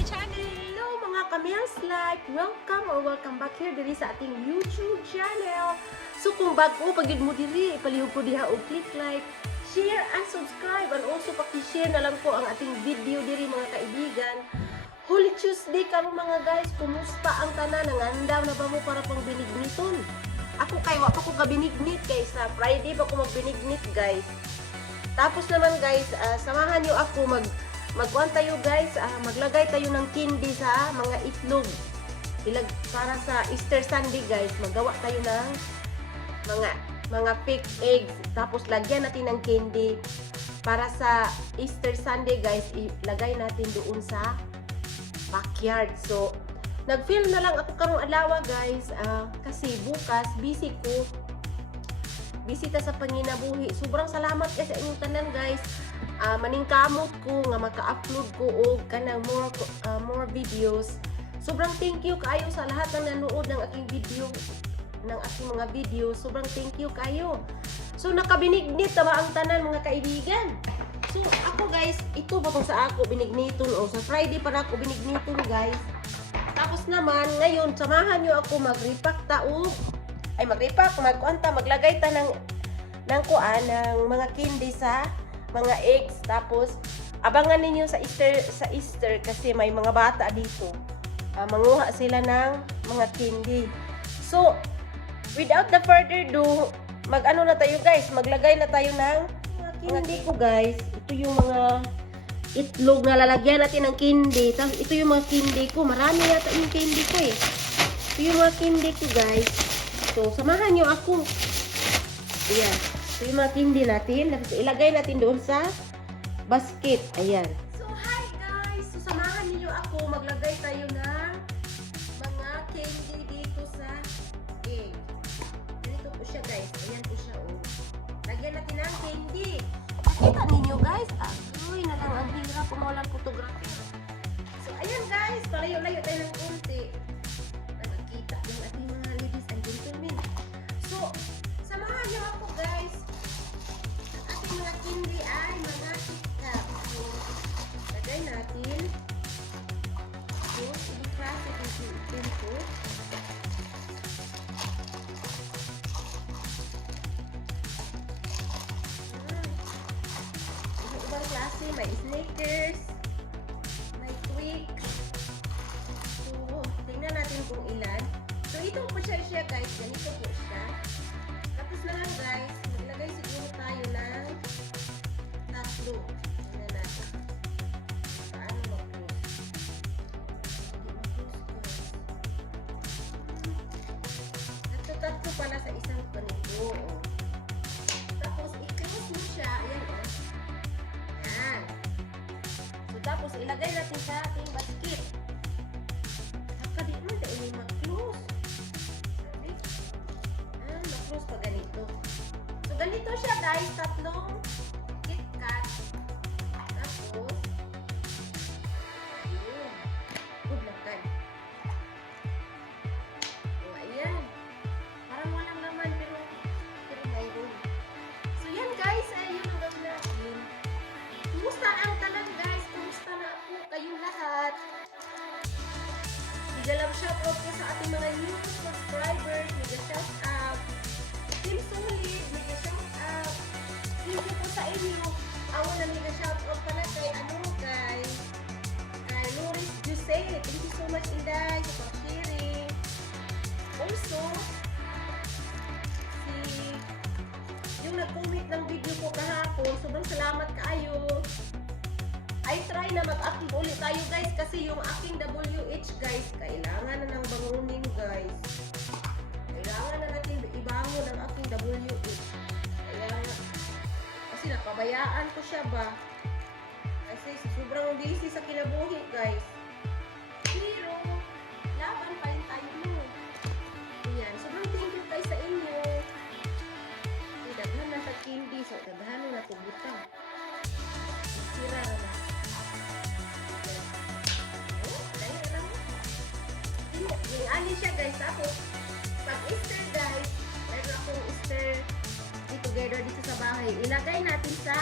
my channel! Hello mga Camille's Life! Welcome back here diri sa ating YouTube channel. So kung bago pag yun mo diri, ipalihog ko diha og click like, share and subscribe, and also paki-share na lang po ang ating video diri mga kaibigan. Holy Tuesday karon mga guys, kumusta ang tanan? Nangandaw na ba mo para pang binigniton? Ako kay wa pa ko gabinignit guys, sa Friday pa ko magbinignit guys. Tapos naman guys, samahan niyo ako magkuhan tayo guys, maglagay tayo ng candy sa mga itlog. Para sa Easter Sunday guys, magawa tayo ng mga fake eggs. Tapos lagyan natin ng candy. Para sa Easter Sunday guys, ilagay natin doon sa backyard. So, nag-film na lang ako karong adlaw guys, kasi bukas busy ko. Bisita sa panginabuhi. Sobrang salamat kasi sa inyong tanan guys. Maningkamot ko nga maka-upload ko og kanang more videos. Sobrang thank you kayo sa lahat ng nanood ng aking video, ng aking mga videos. Sobrang thank you kayo. So nakabinignit na ba ang tanan mga kaibigan? So ako guys, ito ba tong sa ako binigniton o sa Friday para ako binigniton guys. Tapos naman ngayon samahan niyo ako mag-repack maglagay ta ng kuan ng mga candy sa mga eggs. Tapos abangan ninyo sa Easter kasi may mga bata dito. Manguha sila ng mga candy. So without the further ado, mag-ano na tayo guys, maglagay na tayo ng mga candy ko guys. Ito yung mga itlog na lalagyan natin ng candy. Tapos ito yung mga candy ko. Marami yata yung candy ko eh. Ito yung mga candy ko guys. So samahan nyo ako. Ayan. So yung mga candy natin. Tapos ilagay natin doon sa basket. Ayan. So hi guys. So samahan niyo ako. Maglagay tayo ng mga candy dito sa egg. Ganito po siya guys. Ayan po siya oh. Lagyan natin ng candy. Kita ninyo guys. Uy na lang ang hirap kung walang photography. So ayan guys. Palayo-layo tayo ng konti. Nakikita yung ating mga ladies and gentlemen. So samahan niyo ako guys. Ang ating mga candy ay mga KitKat. So lagay natin. So i-process natin ito. Ibang klase, may Snickers, may Twix. So, tingnan natin kung ilan. So, ito po siya guys. Ganito po siya. Tapos na lang guys, maglagay siguro tayo ng tatlo. Tingnan natin. Paano mag-close? Hindi mag-close guys. Tatlo pala sa isang panito. Tapos, i-close mo siya. Ayan o. Ayan. So, tapos, ilagay natin sa ating basket. Di mo dahil may mag-close. Ma-close pa ganito. So, ganito siya guys. Tatlong KitKat. Tapos, ayun. Gudlakan. O, ayan. Parang walang laman pero mayroon. So, yan guys. Ayun ang gawin natin. Kumusta ang tanan guys? Kumusta na ako? Kayong lahat. Mega shout out po sa ating mga new subscribers. Mega shout out. Team Solid, mega shout out. Thank you po sa inyo. Awan na mega shout out pala kay kay Loris Jose. Thank you so much Inday sa pag-sharing. Also, yung nag-comment ng video ko kahapon, sobrang salamat kaayo. I try na mag-active ulit tayo guys kasi yung aking WH guys, kailangan na ng bangunin guys. Kailangan na natin ibangon ang aking WH. Kasi napabayaan ko siya ba. Kasi sobrang busy sa kinabuhi guys. Pero, laban pa rin tayo mo. Ayan, sobrang thank you guys sa inyo. Daghan na sa candy, so daghan na tubutang. Sira na. Yung ali siya guys. Tapos pag Easter guys, meron akong Easter together dito sa bahay. Ilagay natin sa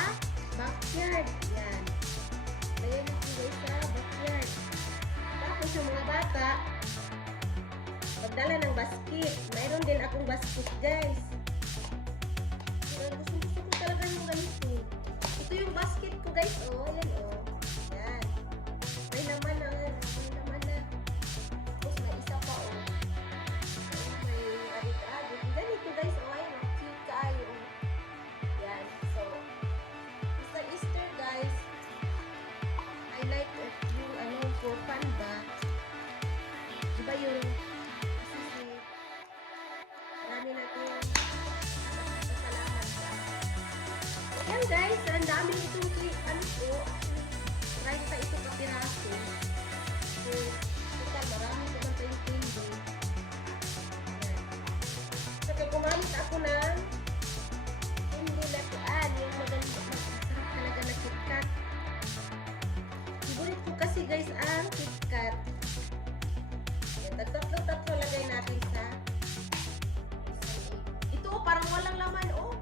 backyard. Yan. Lagay natin guys sa backyard. pangalan ng basket. Mayroon din akong basket, guys. Gusto ko talaga yung ganito. Ito yung basket ko, guys. Oh, ayan, oh. Yan. May naman na. Tapos may isa pa, oh. May arit-arit. Ganito, guys. Oh, ayan, oh. Cute kayo. Yan. So, sa Easter, guys, I like it. Yung, for fun ba? Diba yung, kasi marami natin pasalamat ba? Yan, guys. Ang dami itong po. 30 ito kapiraso. So, total, marami naman tayong candy. Yan. Saka gumamit ako ng hindi latuan. Yung maganda, masarap talaga na KitKat. Favorite ko kasi, guys, ang KitKat. Yan, tatlo lagay natin sa ito, parang walang laman, oh.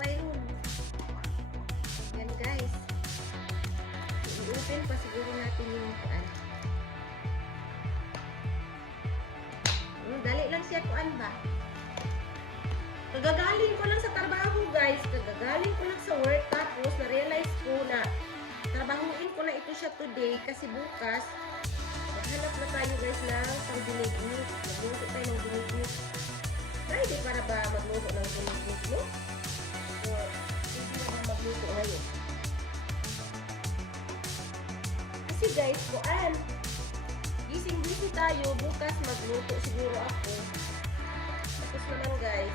Mayroon. Yan, guys. I-open pa siguro natin yung kuan. Dali lang siya kuan ba? Kagagaling ko lang sa trabaho, guys. Kagagaling ko lang sa work. Tapos, na-realize ko na trabahuin ko na ito siya today kasi bukas maghanap na tayo, guys, ng pang-dinig meat. Magluto tayo ng dinig meat. Friday para ba magluto ng dinig meat, no? Or hindi naman magluto ngayon. Kasi, guys, kuan, gising-busy tayo. Bukas magluto siguro ako. Tapos naman, guys,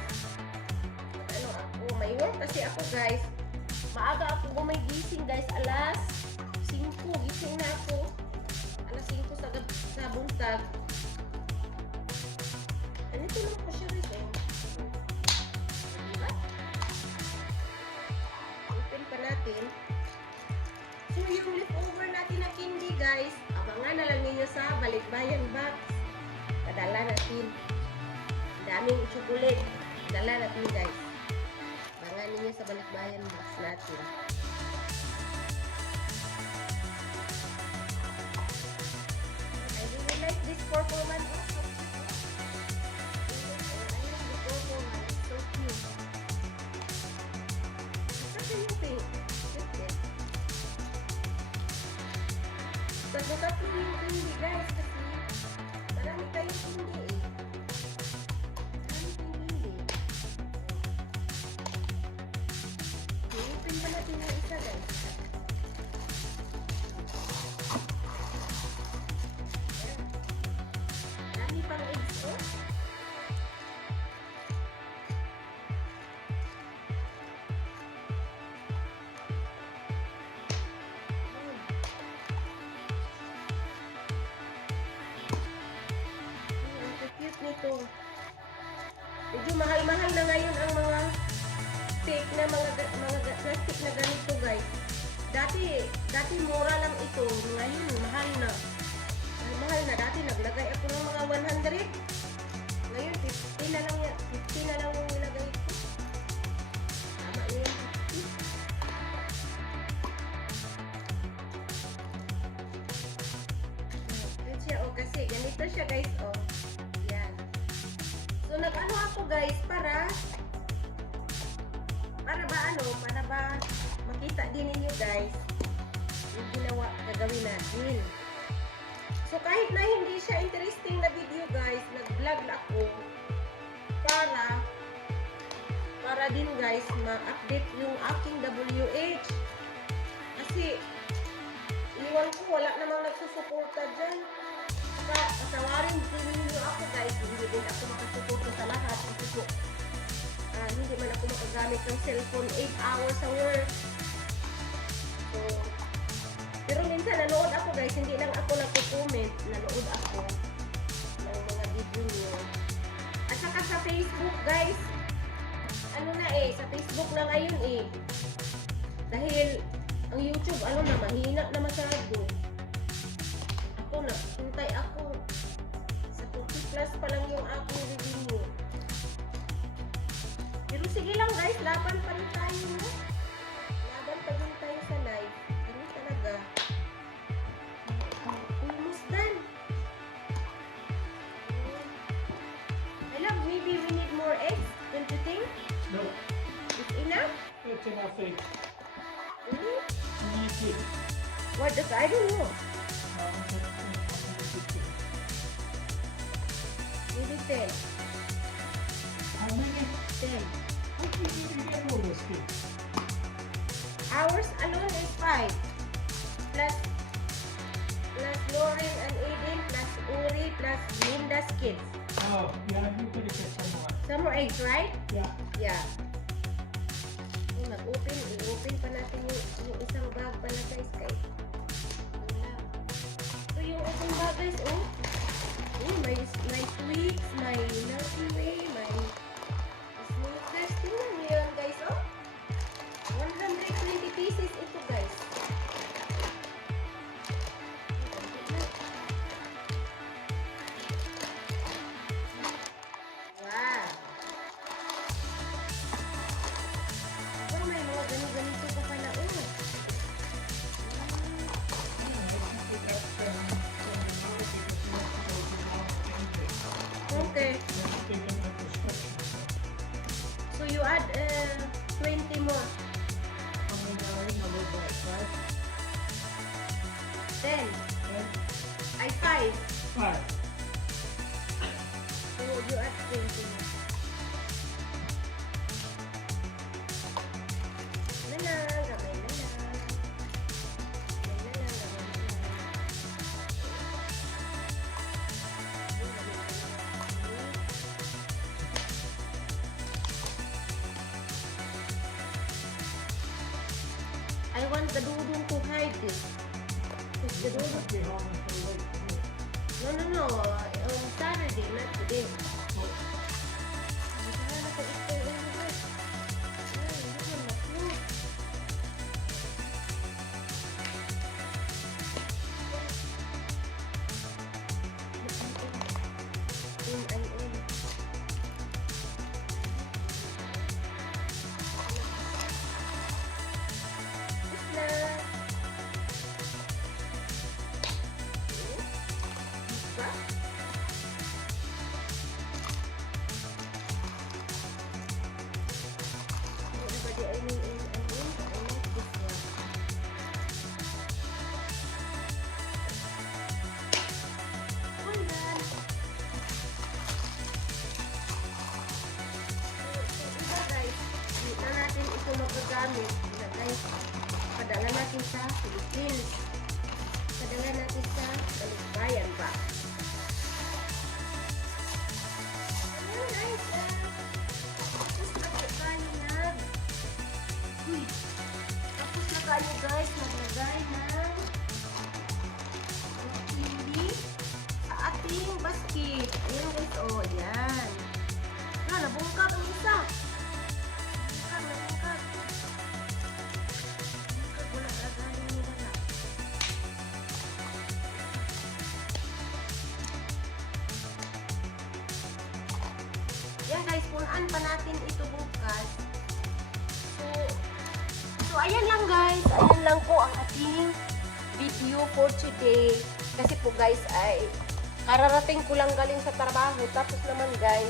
ako, may work kasi ako, guys. Maaga ako gumigising, guys. Alas 5. Gising na ako. Alas 5 sa buntag. Ganito lang po siya, guys, eh. Diba? Open pa natin. So, yung leftover natin na candy, guys, abangan na lang ninyo sa Balikbayan Box. Padala natin. Daming chocolate. Dala natin, guys. Abangan ninyo sa Balikbayan Box natin. I really like this purple one. I like the purple one. It's so cute. Kasi yung pink. Tatlo yung candy, guys, kasi marami tayong candy, eh. Marami tayong candy. I-open pa natin yung isa, guys. Marami pang eggs, oh. Nito. Medyo mahal-mahal na ngayon ang mga stick na mga plastic na ganito, guys. Dati mura lang ito. Ngayon mahal na. Mahal na. Dati naglagay ako ng mga 100. Ngayon 50 na lang yan. 50 na lang yung nilagay ko. Tama yun. 50. Yan siya, oh, kasi ganito siya, guys, oh. So, nag-ano ako, guys, para ba makita din ninyo, guys, yung gagawin natin. So, kahit na hindi siya interesting na video, guys, nag-vlog ako para din, guys, ma-update yung aking WH. Kasi, iwan ko, wala namang nagsusuporta dyan. Pasawarin din ninyo ako, guys. Hindi din ako makasuporta sa lahat. Kasi po, hindi man ako makagamit ng cellphone 8 hours sa work. So, pero minsan nanood ako, guys. Hindi lang ako nagko-comment. Nanood ako ng mga video nyo. At saka sa Facebook, guys. Sa Facebook na ngayon, eh. Dahil, ang YouTube, mahina na masyado. Hintay ako. Sa 40 plus pa lang yung aking review. Pero sige lang, guys, laban pa rin tayo, no? Laban pa rin tayo sa live. Ano talaga? Almost done. Captain Africa. Hmm? Unity. What does I don't know. Maybe 10. How many? 10. How did you get all those kids? Ours alone is 5. Plus Lauren and Aiden, plus Uri, plus Linda's kids. Oh, yeah, you could have get some more. Some more eggs, right? Yeah. Yeah. Oh, i-open pa natin yung isang bag pala guys. Wala. So yung isang bag guys, oh. Oh, may Twix, may Milky Way, may Snickers. Tingnan niyo yan guys, oh. 120 pieces ito guys. Wow. Oh, may mga ganito pa pala, oh. Okay. So you add 20 more. 10. Ay, 5. Five. So you add 20 more. Na lang, gamay na lang. Gamay na lang, gamay na lang. I want the dudong to hide this. Because the dudong... Be home until late. No. On Saturday, not today. Wala na ko ito. Guys. Ay, hindi ko na-close. In. Magagamit na guys, padala natin sa Philippines, padala natin sa Balikbayan pa. Ayan guys, tapos na po tayo tapos na tayo guys maglagay ng chili sa ating basket. Ayan guys, oh yan. Ayan, nabungkag ang isa. Yan guys, punaan pa natin ito bukas. So ayan lang guys. Ayan lang po ang ating video for today. Kasi po guys ay kararating ko lang galing sa trabaho. Tapos naman guys,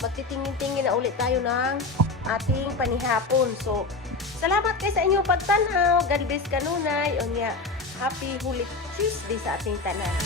magtitingin-tingin na ulit tayo ng ating panihapon. So, salamat guys sa inyong pagtanaw. God bless kanunay. O niya, happy Holy Tuesday sa ating tanan.